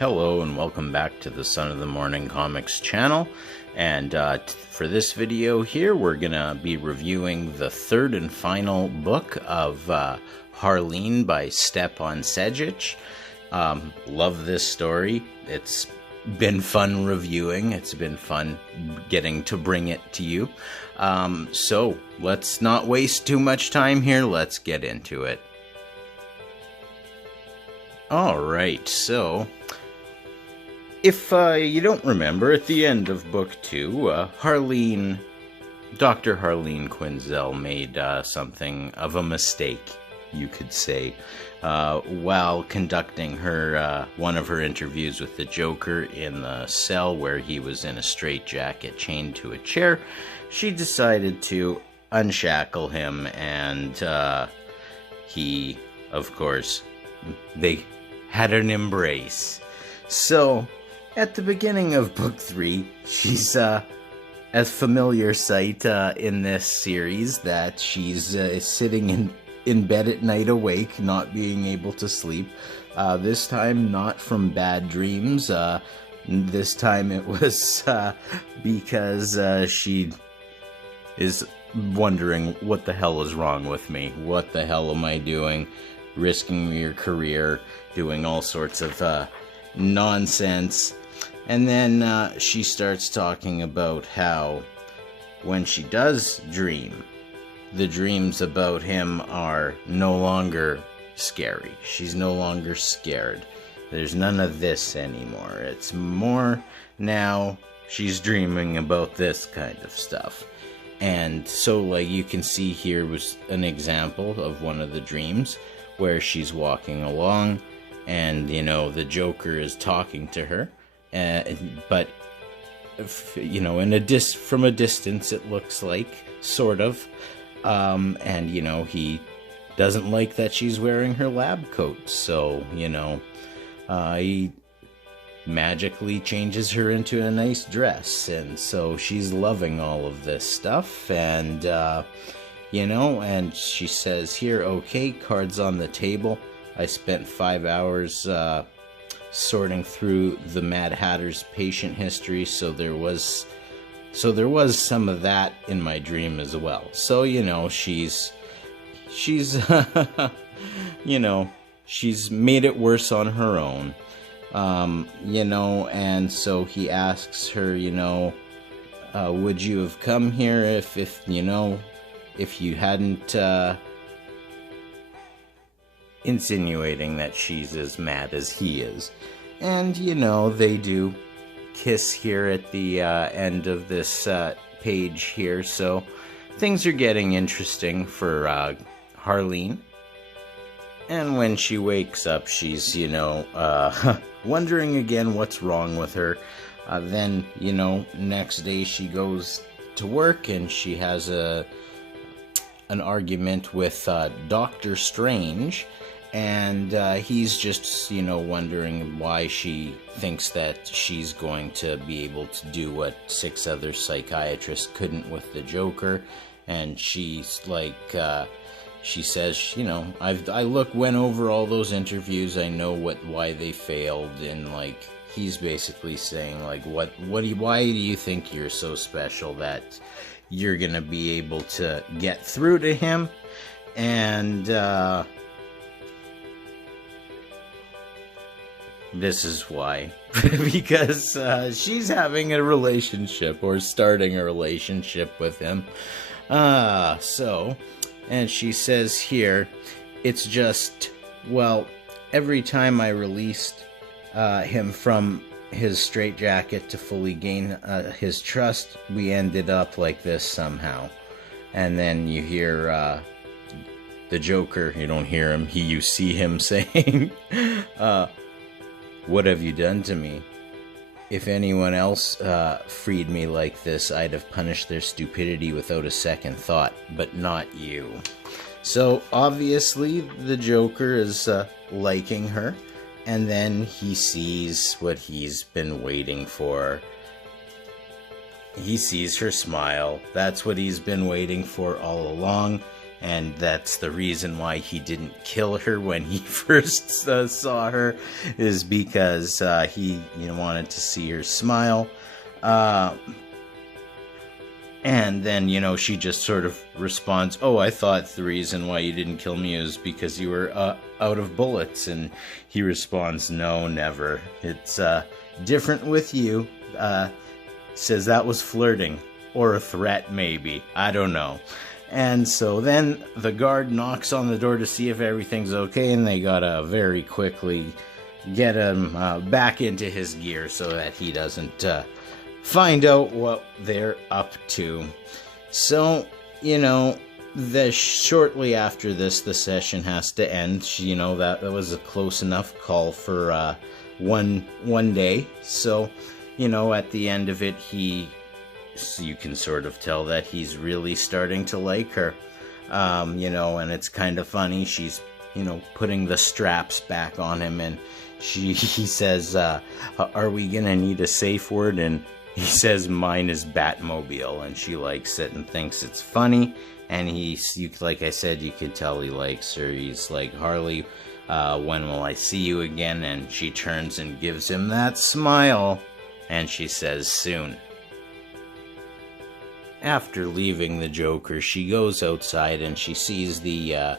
Hello and welcome back to the Son of the Morning Comics channel, and for this video here we're gonna be reviewing the third and final book of Harleen by Stepan Sejic. Love this story. It's been fun reviewing. It's been fun getting to bring it to you. So let's not waste too much time here. Let's get into it. Alright, so if you don't remember, at the end of Book 2, Dr. Harleen Quinzel made something of a mistake, you could say, while conducting one of her interviews with the Joker in the cell where he was in a straitjacket chained to a chair. She decided to unshackle him, and he, of course, they had an embrace. So, at the beginning of Book 3, she's a familiar sight in this series, that she's sitting in bed at night awake, not being able to sleep. This time not from bad dreams. This time it was because she is wondering, what the hell is wrong with me? What the hell am I doing? Risking your career, doing all sorts of nonsense. And then she starts talking about how when she does dream, the dreams about him are no longer scary. She's no longer scared. There's none of this anymore. It's more now she's dreaming about this kind of stuff. And so, like, you can see here was an example of one of the dreams where she's walking along and, you know, the Joker is talking to her. But, you know, from a distance it looks like, sort of. And, you know, he doesn't like that she's wearing her lab coat. So, you know, he magically changes her into a nice dress. And so she's loving all of this stuff. And, you know, and she says here, okay, cards on the table. I spent 5 hours sorting through the Mad Hatter's patient history, so there was some of that in my dream as well. So, you know, she's you know, she's made it worse on her own. You know, and so he asks her, you know, would you have come here if you know, if you hadn't, insinuating that she's as mad as he is. And, you know, they do kiss here at the end of this page here, so things are getting interesting for Harleen. And when she wakes up, she's, you know, wondering again what's wrong with her. Then, you know, next day she goes to work and she has an argument with Dr. Strange. And he's just, you know, wondering why she thinks that she's going to be able to do what 6 other psychiatrists couldn't with the Joker. And she's like, she says, you know, went over all those interviews. I know why they failed. And, like, he's basically saying, like, why do you think you're so special that you're gonna be able to get through to him? And this is why. Because she's having a relationship, or starting a relationship with him. So, and she says here, it's just, well, every time I released him from his straitjacket to fully gain his trust, we ended up like this somehow. And then you hear the Joker, you don't hear him, you see him saying, what have you done to me? If anyone else freed me like this, I'd have punished their stupidity without a second thought, but not you. So, obviously, the Joker is liking her, and then he sees what he's been waiting for. He sees her smile. That's what he's been waiting for all along. and that's the reason why he didn't kill her when he first saw her, is because he wanted to see her smile. And then, she just sort of responds, "Oh, I thought the reason why you didn't kill me is because you were out of bullets." And he responds, "No, never. It's different with you." Says that was flirting, or a threat maybe. I don't know. And so then the guard knocks on the door to see if everything's okay, and they gotta very quickly get him back into his gear so that he doesn't find out what they're up to. So, shortly after this, the session has to end. That was a close enough call for one day. So, at the end of it, you can sort of tell that he's really starting to like her. And it's kind of funny. She's, putting the straps back on him, and he says, "Are we gonna need a safe word?" And he says, "Mine is Batmobile," and she likes it and thinks it's funny. And like I said, you could tell he likes her. He's like, "Harley, when will I see you again?" And she turns and gives him that smile, and she says, "Soon." After leaving the Joker, she goes outside and she sees the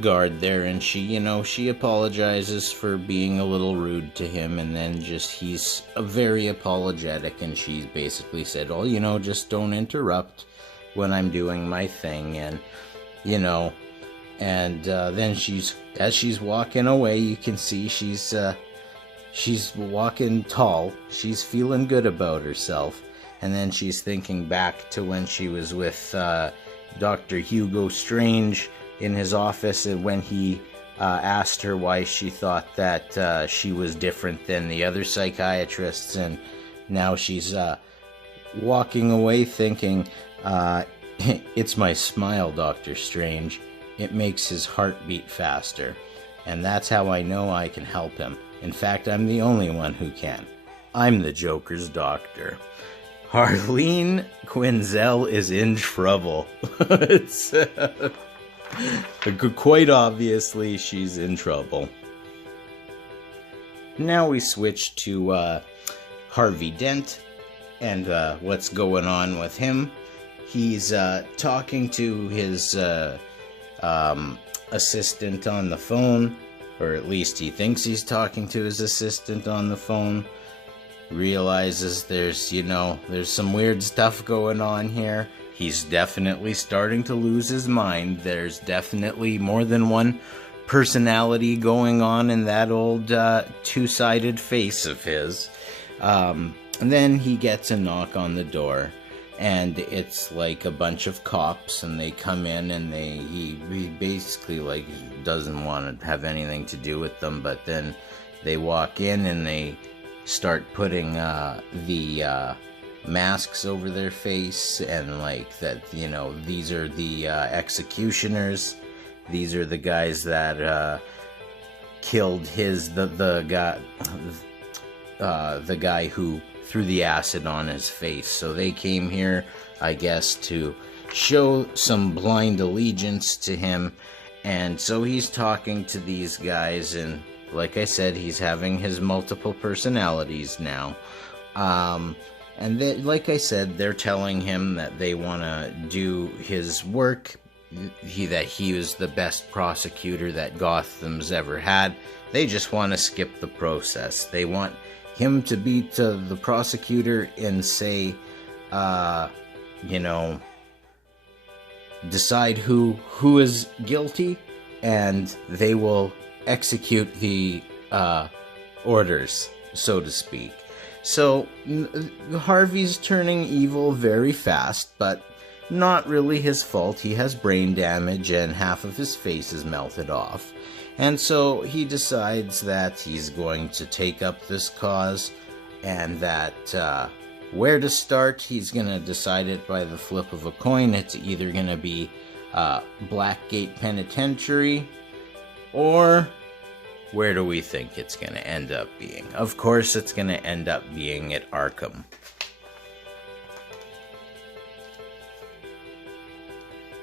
guard there, and she apologizes for being a little rude to him, and then he's very apologetic, and she basically said, "Oh, just don't interrupt when I'm doing my thing," and then as she's walking away, you can see she's walking tall. She's feeling good about herself, and then she's thinking back to when she was with Dr. Hugo Strange in his office, and when he asked her why she thought that she was different than the other psychiatrists, and now she's walking away thinking, "It's my smile, Dr. Strange. It makes his heart beat faster, and that's how I know I can help him. In fact, I'm the only one who can. I'm the Joker's doctor." Harleen Quinzel is in trouble. It's quite obviously she's in trouble. Now we switch to Harvey Dent and what's going on with him. He's talking to his assistant on the phone, or at least he thinks he's talking to his assistant on the phone. Realizes there's some weird stuff going on here. He's definitely starting to lose his mind. There's definitely more than one personality going on in that old two-sided face of his. And then he gets a knock on the door, and it's like a bunch of cops, and they come in, and he basically doesn't want to have anything to do with them, but then they walk in and they start putting the masks over their face, and these are the executioners. These are the guys that killed the guy who threw the acid on his face. So they came here, I guess, to show some blind allegiance to him. And so he's talking to these guys, and like I said, he's having his multiple personalities now. And like I said, they're telling him that they want to do his work, that he was the best prosecutor that Gotham's ever had. They just want to skip the process. They want him to be the prosecutor and say, decide who is guilty, and they will execute the orders, so to speak. So Harvey's turning evil very fast, but not really his fault. He has brain damage and half of his face is melted off. And so he decides that he's going to take up this cause, and that where to start, he's going to decide it by the flip of a coin. It's either going to be Blackgate Penitentiary, or where do we think it's going to end up being? Of course, it's going to end up being at Arkham.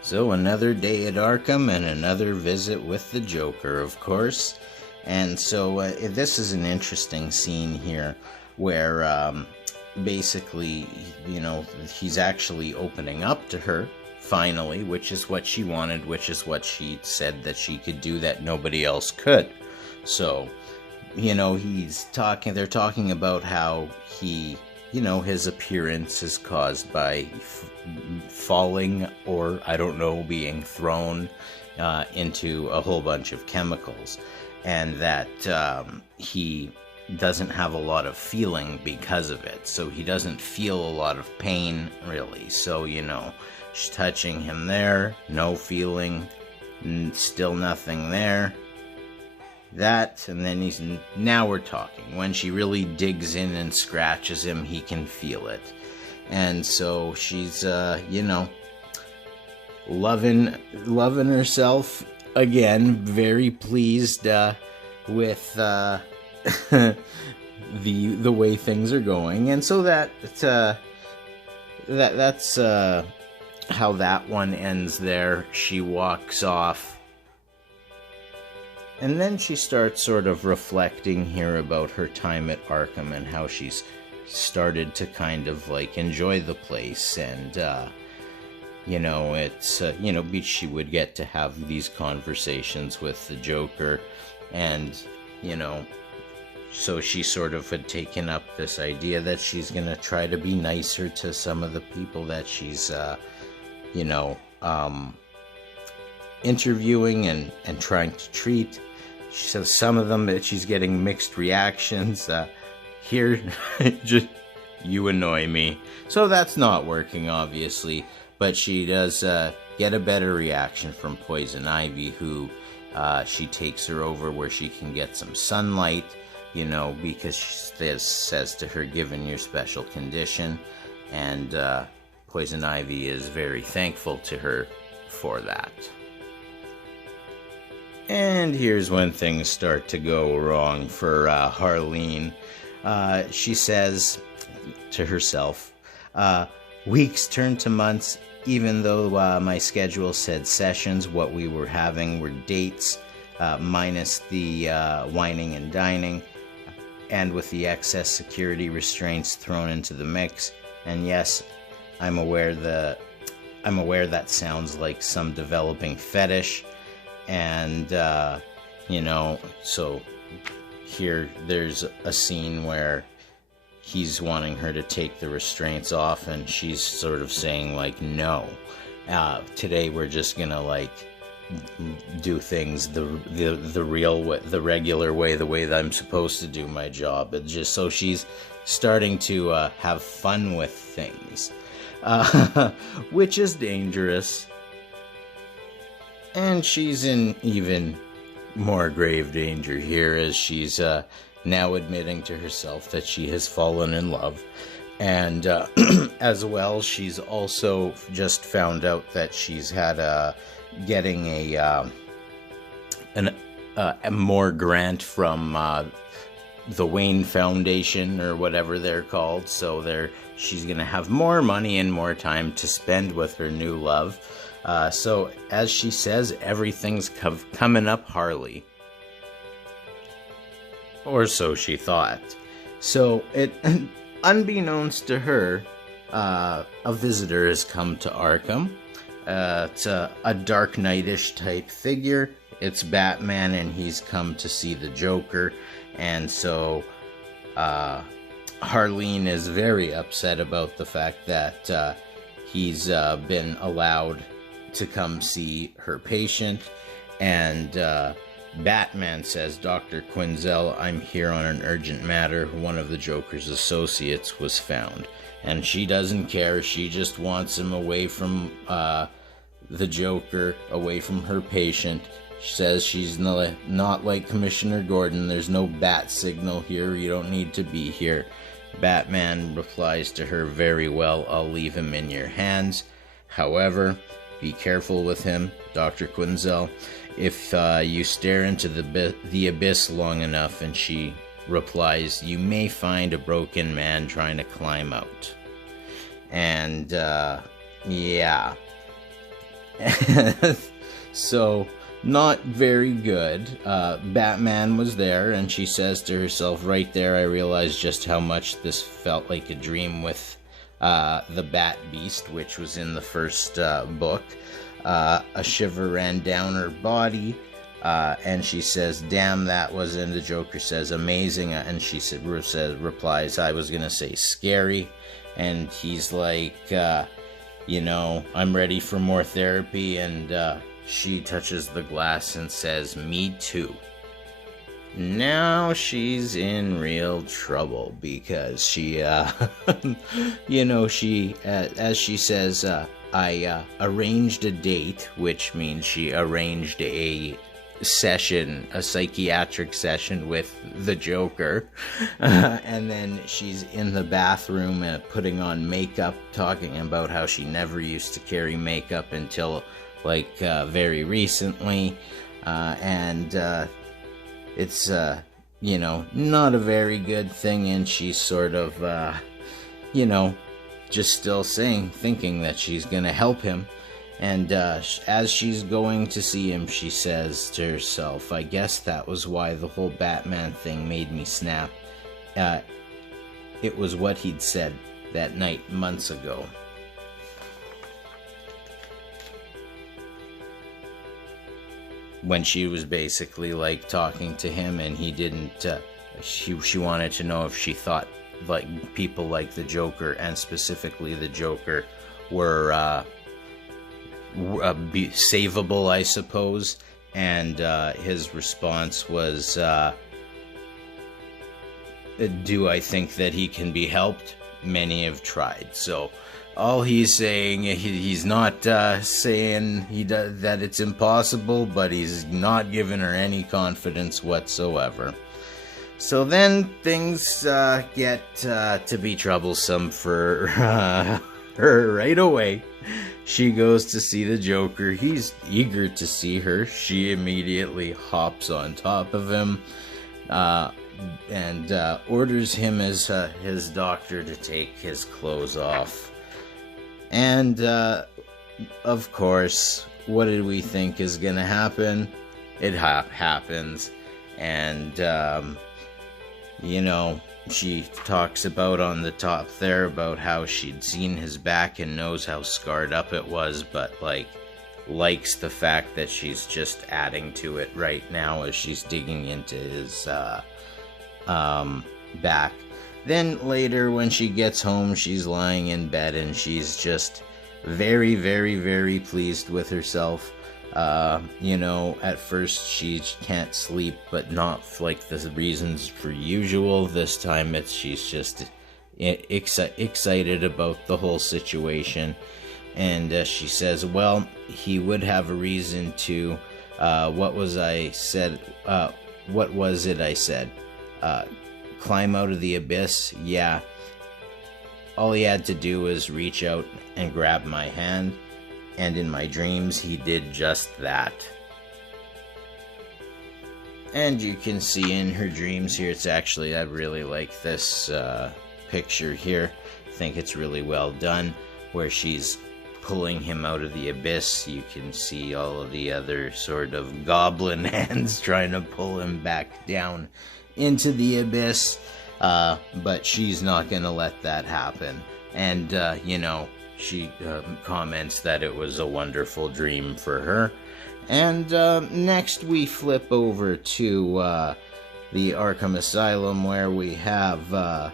So another day at Arkham and another visit with the Joker, of course. And so this is an interesting scene here where basically, he's actually opening up to her, finally, which is what she wanted, which is what she said that she could do that nobody else could. So, they're talking about how he, his appearance is caused by falling or, I don't know, being thrown into a whole bunch of chemicals. And that he doesn't have a lot of feeling because of it. So he doesn't feel a lot of pain, really. So, she's touching him there, no feeling, still nothing there. That, and then now we're talking. When she really digs in and scratches him, he can feel it. And so she's, loving herself again, very pleased with the way things are going, and so that's how that one ends there. She walks off, and then she starts sort of reflecting here about her time at Arkham and how she's started to kind of enjoy the place, and it's, she would get to have these conversations with the Joker, and, so she sort of had taken up this idea that she's going to try to be nicer to some of the people that she's, interviewing and trying to treat. She says some of them that she's getting mixed reactions. Here, just, you annoy me. So that's not working, obviously. But she does get a better reaction from Poison Ivy, who she takes her over where she can get some sunlight, because she says to her, given your special condition, and Poison Ivy is very thankful to her for that. And here's when things start to go wrong for Harleen. She says to herself, weeks turn to months. Even though my schedule said sessions, what we were having were dates, minus the whining and dining, and with the excess security restraints thrown into the mix. And yes, I'm aware that sounds like some developing fetish, and so here there's a scene where he's wanting her to take the restraints off, and she's sort of saying no, today we're just gonna do things the real way, the regular way, the way that I'm supposed to do my job. It's just so she's starting to have fun with things, which is dangerous, and she's in even more grave danger here as she's now admitting to herself that she has fallen in love. And as well, she's also just found out that she's had getting a more grant from the Wayne Foundation or whatever they're called. So she's going to have more money and more time to spend with her new love. So as she says, everything's coming up Harley. Or so she thought. So unbeknownst to her, a visitor has come to Arkham. It's a Dark Knight-ish type figure. It's Batman, and he's come to see the Joker. And so Harleen is very upset about the fact that he's been allowed to come see her patient. And Batman says, Dr. Quinzel, I'm here on an urgent matter. One of the Joker's associates was found. And she doesn't care. She just wants him away from the Joker, away from her patient. She says she's not like Commissioner Gordon. There's no bat signal here. You don't need to be here. Batman replies to her, very well, I'll leave him in your hands. However, be careful with him, Dr. Quinzel. If you stare into the abyss long enough, and she replies, you may find a broken man trying to climb out. And, yeah. So, not very good. Batman was there, and she says to herself, right there, I realized just how much this felt like a dream with the Bat Beast, which was in the first book. A shiver ran down her body, and she says, damn, that was, and the Joker says, amazing, and she replies, I was gonna say scary, and he's like, I'm ready for more therapy, and she touches the glass and says, me too. Now she's in real trouble because she, as she says, I arranged a date, which means she arranged a psychiatric session with the Joker, and then she's in the bathroom putting on makeup, talking about how she never used to carry makeup until very recently, and it's not a very good thing, and she's sort of just still thinking that she's gonna help him. And as she's going to see him, she says to herself, I guess that was why the whole Batman thing made me snap. It was what he'd said that night months ago. When she was basically talking to him, and he didn't, she wanted to know if she thought people like the Joker, and specifically the Joker, were savable, I suppose. And his response was, do I think that he can be helped? Many have tried. So all he's saying, he's not saying that it's impossible, but he's not giving her any confidence whatsoever. So then things get to be troublesome for her right away. She goes to see the Joker. He's eager to see her. She immediately hops on top of him and orders him as his doctor to take his clothes off. And of course, what did we think is gonna happen? It happens. And she talks about on the top there about how she'd seen his back and knows how scarred up it was, but likes the fact that she's just adding to it right now as she's digging into his back. Then later when she gets home, she's lying in bed and she's just very, very, very pleased with herself. At first she can't sleep, but not the reasons for usual. This time she's just excited about the whole situation. And she says, well, he would have a reason to, what was it I said? Climb out of the abyss? Yeah. All he had to do was reach out and grab my hand. And in my dreams, he did just that. And you can see in her dreams here, I really like this picture here. I think it's really well done, where she's pulling him out of the abyss. You can see all of the other sort of goblin hands trying to pull him back down into the abyss. But she's not going to let that happen. And, she comments that it was a wonderful dream for her. And next we flip over to the Arkham Asylum, where we have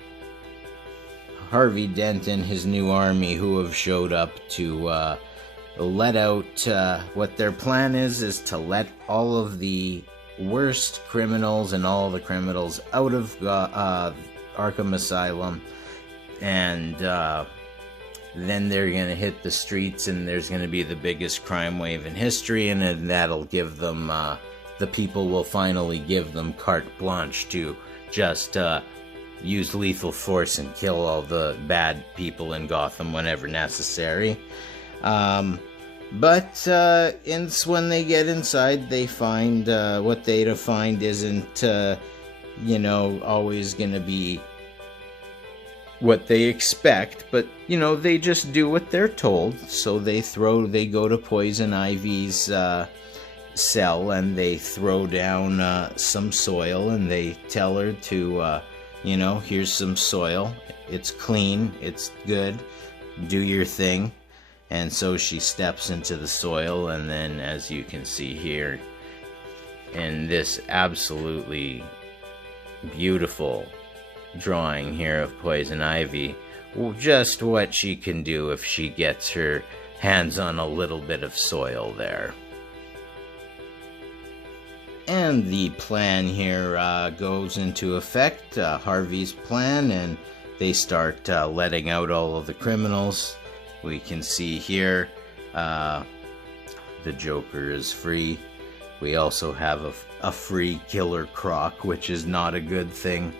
Harvey Dent and his new army, who have showed up to let out, what their plan is to let all of the worst criminals and all the criminals out of Arkham Asylum. And then they're going to hit the streets, and there's going to be the biggest crime wave in history, and then that'll give them, the people will finally give them carte blanche to just use lethal force and kill all the bad people in Gotham whenever necessary. But when they get inside, they find what they find isn't, always going to be what they expect, but you know, they just do what they're told. So they go to Poison Ivy's cell, and they throw down some soil, and they tell her to you know, here's some soil, it's clean, it's good, do your thing. And so she steps into the soil, and then, as you can see here in this absolutely beautiful drawing here of Poison Ivy, just what she can do if she gets her hands on a little bit of soil there. And the plan here goes into effect, Harvey's plan, and they start letting out all of the criminals. We can see here the Joker is free. We also have a free Killer Croc, which is not a good thing.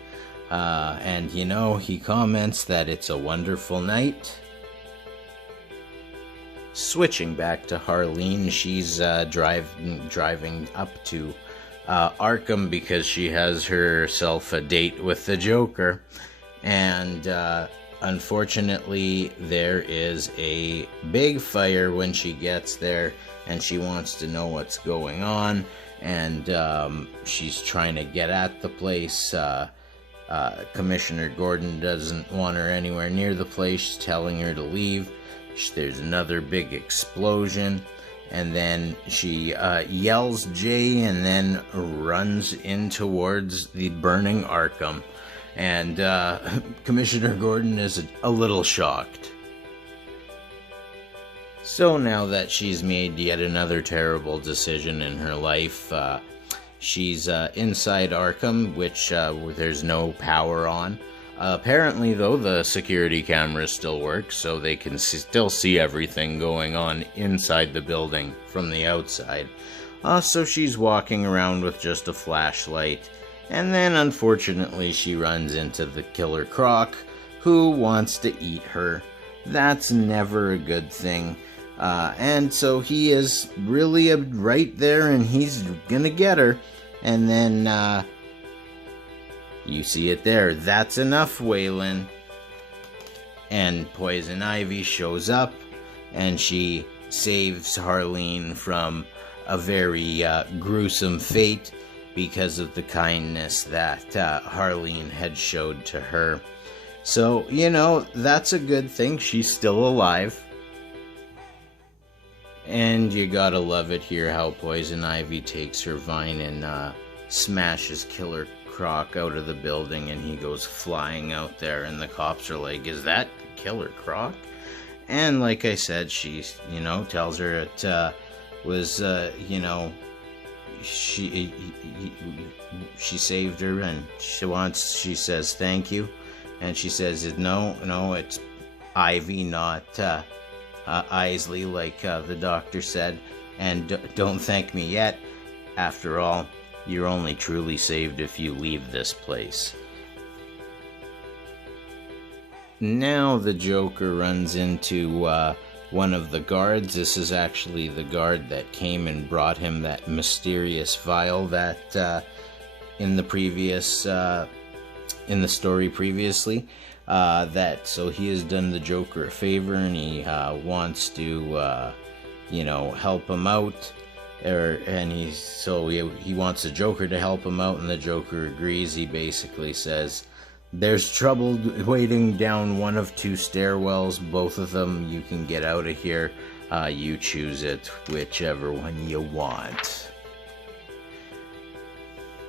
And you know, he comments that it's a wonderful night. Switching back to Harleen, she's driving up to Arkham because she has herself a date with the Joker. And unfortunately, there is a big fire when she gets there, and she wants to know what's going on. And she's trying to get at the place. Commissioner Gordon doesn't want her anywhere near the place. She's telling her to leave. There's another big explosion, and then she yells Jay, and then runs in towards the burning Arkham. And Commissioner Gordon is a little shocked. So now that she's made yet another terrible decision in her life, she's inside Arkham, which there's no power on. Apparently, though, the security cameras still work, so they can still see everything going on inside the building from the outside. So she's walking around with just a flashlight, and then unfortunately she runs into the Killer Croc, who wants to eat her. That's never a good thing. And so he is really right there, and he's gonna get her. And then you see it there. That's enough, Waylon. And Poison Ivy shows up, and she saves Harleen from a very gruesome fate because of the kindness that Harleen had showed to her. So, you know, that's a good thing. She's still alive. And you gotta love it here how Poison Ivy takes her vine and smashes Killer Croc out of the building, and he goes flying out there, and the cops are like, is that Killer Croc? And like I said, she, you know, tells her it was, you know, she saved her, and she says thank you, and she says, no, it's Ivy, not Isley, like the doctor said, and don't thank me yet. After all, you're only truly saved if you leave this place. Now the Joker runs into one of the guards. This is actually the guard that came and brought him that mysterious vial that in the story previously. So he has done the Joker a favor, and he wants to, you know, help him out. He wants the Joker to help him out, and the Joker agrees. He basically says, there's trouble waiting down one of two stairwells, both of them you can get out of here. You choose it, whichever one you want.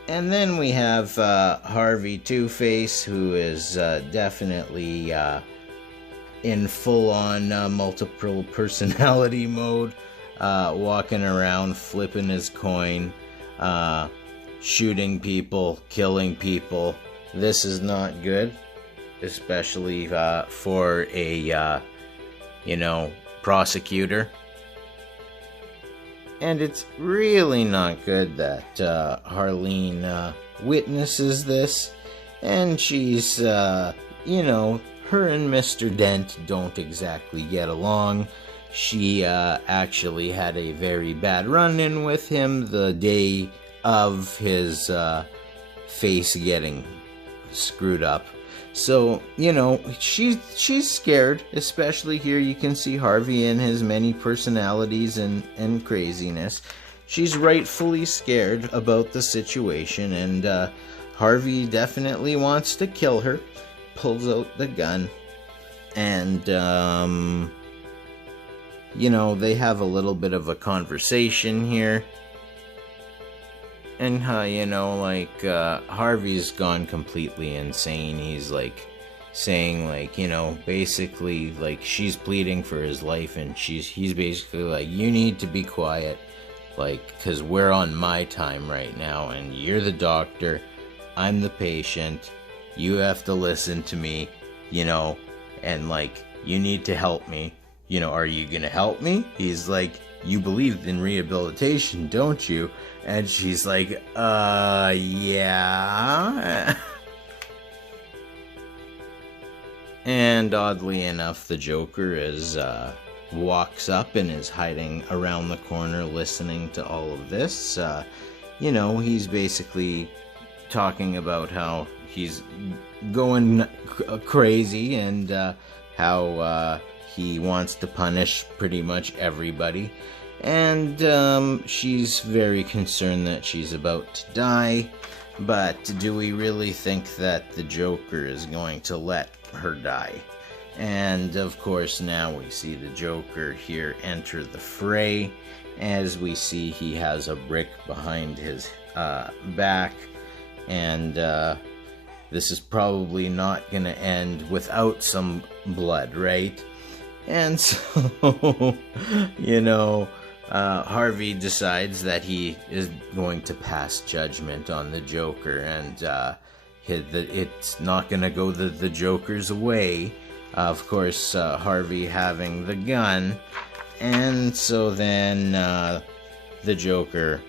And then we have Harvey Two-Face, who is definitely in full-on multiple personality mode. Walking around, flipping his coin, shooting people, killing people. This is not good, especially for a, you know, prosecutor. And it's really not good that Harleen witnesses this, and she's, you know, her and Mr. Dent don't exactly get along. She actually had a very bad run-in with him the day of his face getting screwed up. So, she's scared, especially here you can see Harvey in his many personalities and craziness. She's rightfully scared about the situation, and Harvey definitely wants to kill her, pulls out the gun, and, they have a little bit of a conversation here. And, Harvey's gone completely insane. He's, saying, basically, she's pleading for his life, and he's basically like, you need to be quiet, because we're on my time right now, and you're the doctor, I'm the patient, you have to listen to me, and, you need to help me. Are you gonna help me? He's like, you believe in rehabilitation, don't you? And she's like, yeah. And oddly enough, the Joker walks up and is hiding around the corner listening to all of this. He's basically talking about how he's going crazy and how he wants to punish pretty much everybody. And she's very concerned that she's about to die. But do we really think that the Joker is going to let her die? And of course now we see the Joker here enter the fray. As we see, he has a brick behind his back. And this is probably not going to end without some blood, right? And so, Harvey decides that he is going to pass judgment on the Joker, and it's not going to go the Joker's way. Of course, Harvey having the gun, and so then the Joker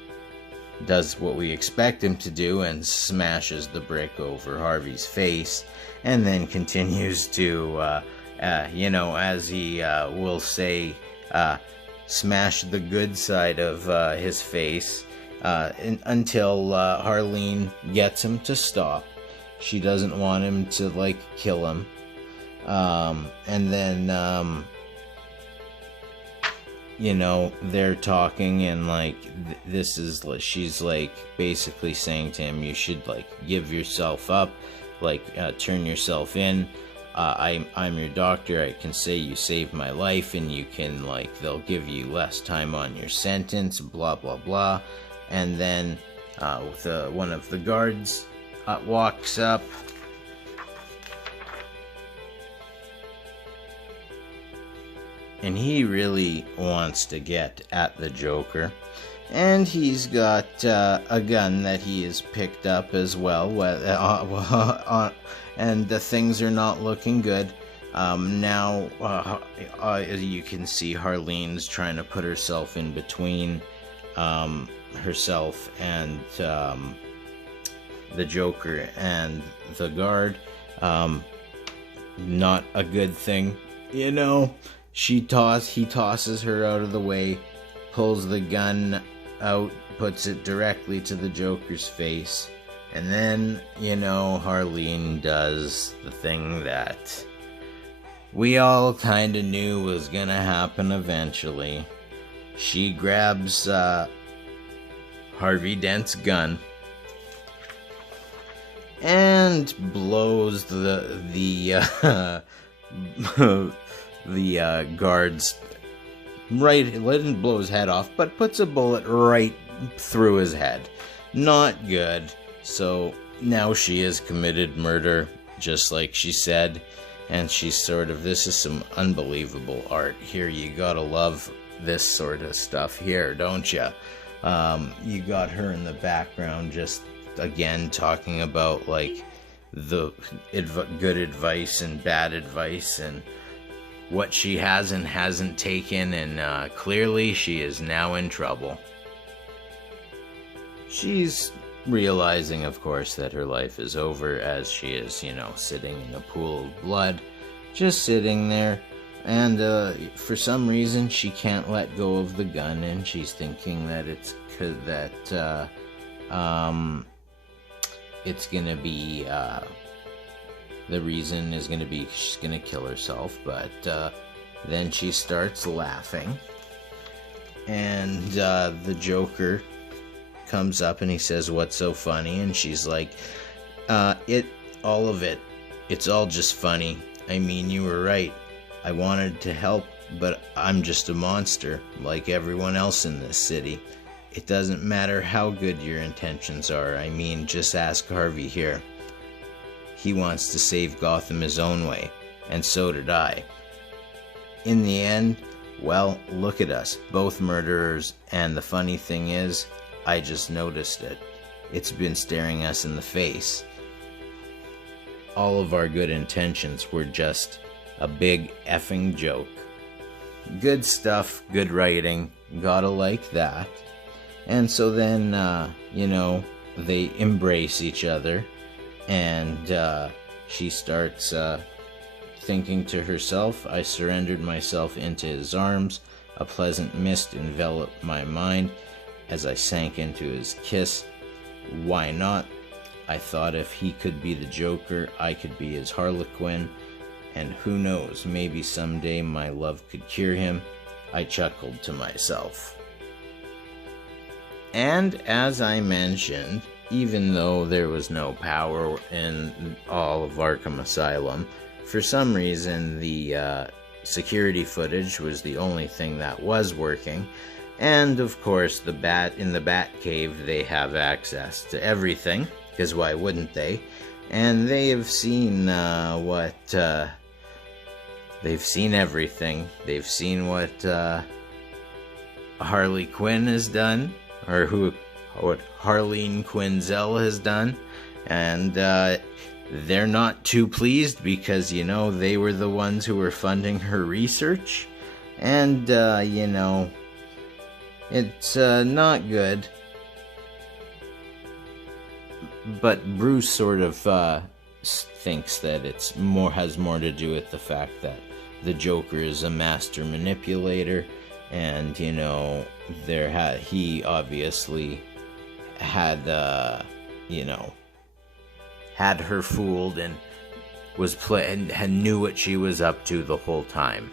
does what we expect him to do and smashes the brick over Harvey's face, and then continues to, as he will say, smash the good side of his face until Harleen gets him to stop. She doesn't want him to, kill him. And then, they're talking, and, she's, basically saying to him, you should, give yourself up, turn yourself in. I'm your doctor, I can say you saved my life, and you can, they'll give you less time on your sentence, blah, blah, blah. And then, one of the guards walks up. And he really wants to get at the Joker. And he's got a gun that he has picked up as well. And the things are not looking good. Now, you can see Harleen's trying to put herself in between herself and the Joker and the guard. Not a good thing, He tosses her out of the way, pulls the gun out, puts it directly to the Joker's face, and then, Harleen does the thing that we all kinda knew was gonna happen eventually. She grabs Harvey Dent's gun and blows the guard's right, didn't blow his head off, but puts a bullet right through his head. Not good. So now she has committed murder, just like she said, and she's this is some unbelievable art here. You gotta love this sort of stuff here, don't you? You got her in the background just, again, talking about, the good advice and bad advice, and what she has and hasn't taken, and clearly she is now in trouble. She's realizing, of course, that her life is over as she is, sitting in a pool of blood, just sitting there, and for some reason she can't let go of the gun, and she's thinking that it's gonna be the reason is going to be she's going to kill herself, but then she starts laughing, and the Joker comes up and he says, "What's so funny?" And she's like, all of it, it's all just funny. I mean, you were right. I wanted to help, but I'm just a monster, like everyone else in this city. It doesn't matter how good your intentions are. I mean, just ask Harvey here. He wants to save Gotham his own way, and so did I. In the end, well, look at us, both murderers, and the funny thing is, I just noticed it. It's been staring us in the face. All of our good intentions were just a big effing joke. Good stuff, good writing, gotta like that. And so then, they embrace each other, and she starts thinking to herself, I surrendered myself into his arms, a pleasant mist enveloped my mind as I sank into his kiss. Why not? I thought if he could be the Joker, I could be his Harlequin, and who knows, maybe someday my love could cure him. I chuckled to myself. And as I mentioned, even though there was no power in all of Arkham Asylum, for some reason the security footage was the only thing that was working. And of course, in the Batcave, they have access to everything, because why wouldn't they? And they have seen they've seen everything. They've seen what Harley Quinn has done, or what Harleen Quinzel has done, and they're not too pleased because, they were the ones who were funding her research, and, it's not good. But Bruce sort of thinks that has more to do with the fact that the Joker is a master manipulator, and he obviously had had her fooled and knew what she was up to the whole time.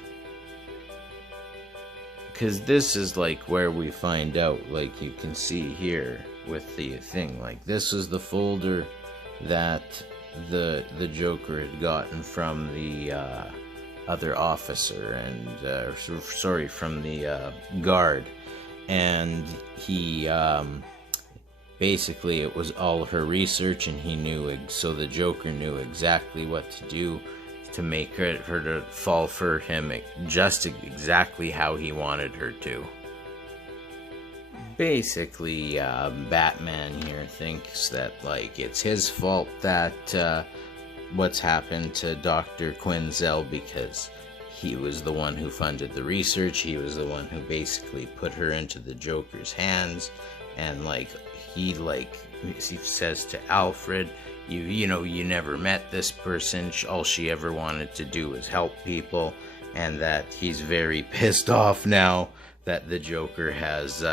Because this is where we find out, you can see here with the thing, this is the folder that the Joker had gotten from the other officer, and from the guard, and he basically it was all her research, and he knew, so the Joker knew exactly what to do to make her to fall for him just exactly how he wanted her to. Basically, Batman here thinks that, it's his fault that what's happened to Dr. Quinzel, because he was the one who funded the research, he was the one who basically put her into the Joker's hands, and, he says to Alfred, you never met this person, all she ever wanted to do was help people, and that he's very pissed off now that the Joker has,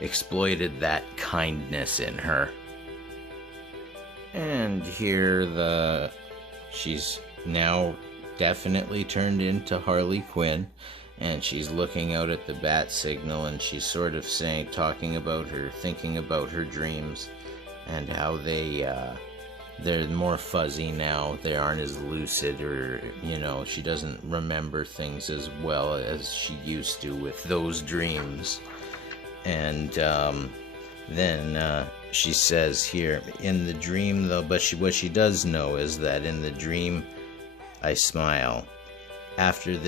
exploited that kindness in her. And here she's now definitely turned into Harley Quinn, and she's looking out at the bat signal, and she's sort of thinking about her dreams, and how they're more fuzzy now. They aren't as lucid, or, she doesn't remember things as well as she used to with those dreams. And then she says here, in the dream though, but what she does know is that in the dream, I smile. After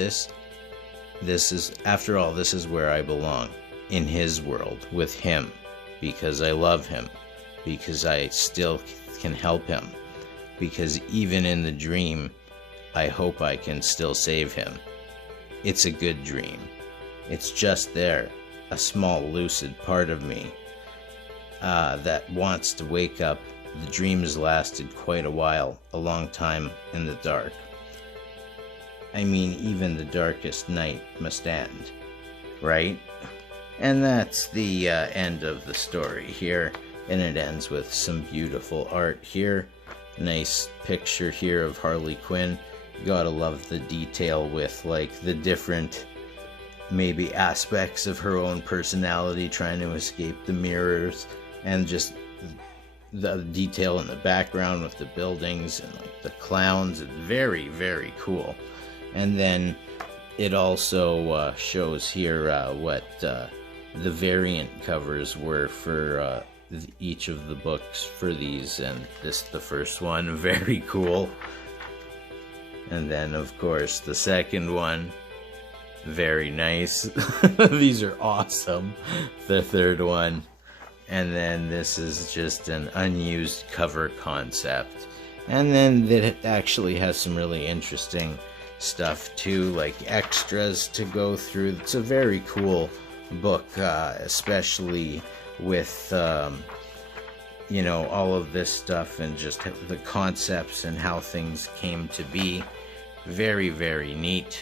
after all, this is where I belong, in his world, with him, because I love him, because I still can help him, because even in the dream, I hope I can still save him. It's a good dream. It's just there, a small lucid part of me that wants to wake up. The dream has lasted quite a while, a long time in the dark. I mean, even the darkest night must end, right? And that's the end of the story here, and it ends with some beautiful art here. Nice picture here of Harley Quinn. You gotta love the detail with like the different maybe aspects of her own personality trying to escape the mirrors, and just the detail in the background with the buildings and like the clowns. It's very, very cool. And then it also shows here what the variant covers were for each of the books for these, and this the first one, very cool. And then of course the second one, very nice. These are awesome. The third one, and then this is just an unused cover concept. And then it actually has some really interesting stuff too, like extras to go through. It's a very cool book, especially with you know, all of this stuff and just the concepts and how things came to be. Very, very neat.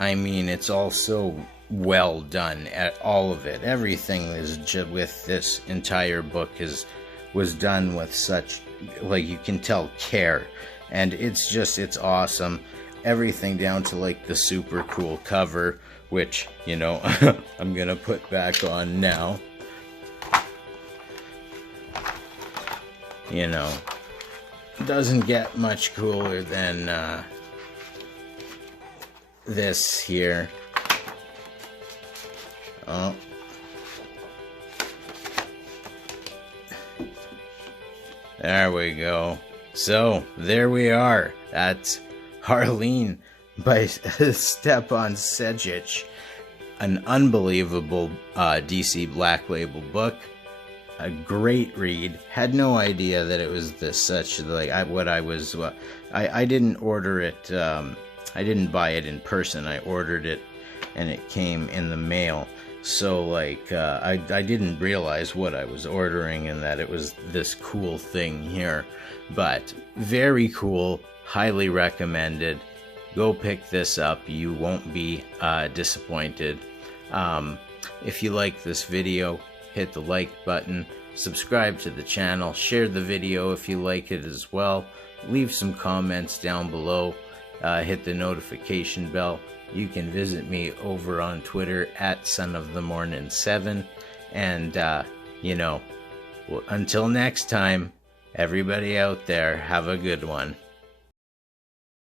I mean, it's all so well done at all of it. Everything is with this entire book was done with such, like, you can tell, care, and it's awesome. Everything down to like the super cool cover, which, you know, I'm gonna put back on now. You know, doesn't get much cooler than this here. Oh. There we go. So, there we are. That's Harleen by Stepan Sejic. An unbelievable DC Black Label book. A great read. Had no idea that it was I didn't order it. I didn't buy it in person. I ordered it, and it came in the mail. So like I didn't realize what I was ordering and that it was this cool thing here. But very cool. Highly recommended. Go pick this up. You won't be disappointed. If you like this video, hit the like button, subscribe to the channel, share the video if you like it as well, leave some comments down below, hit the notification bell. You can visit me over on Twitter at sonofthemorning7, and you know, until next time, everybody out there, have a good one.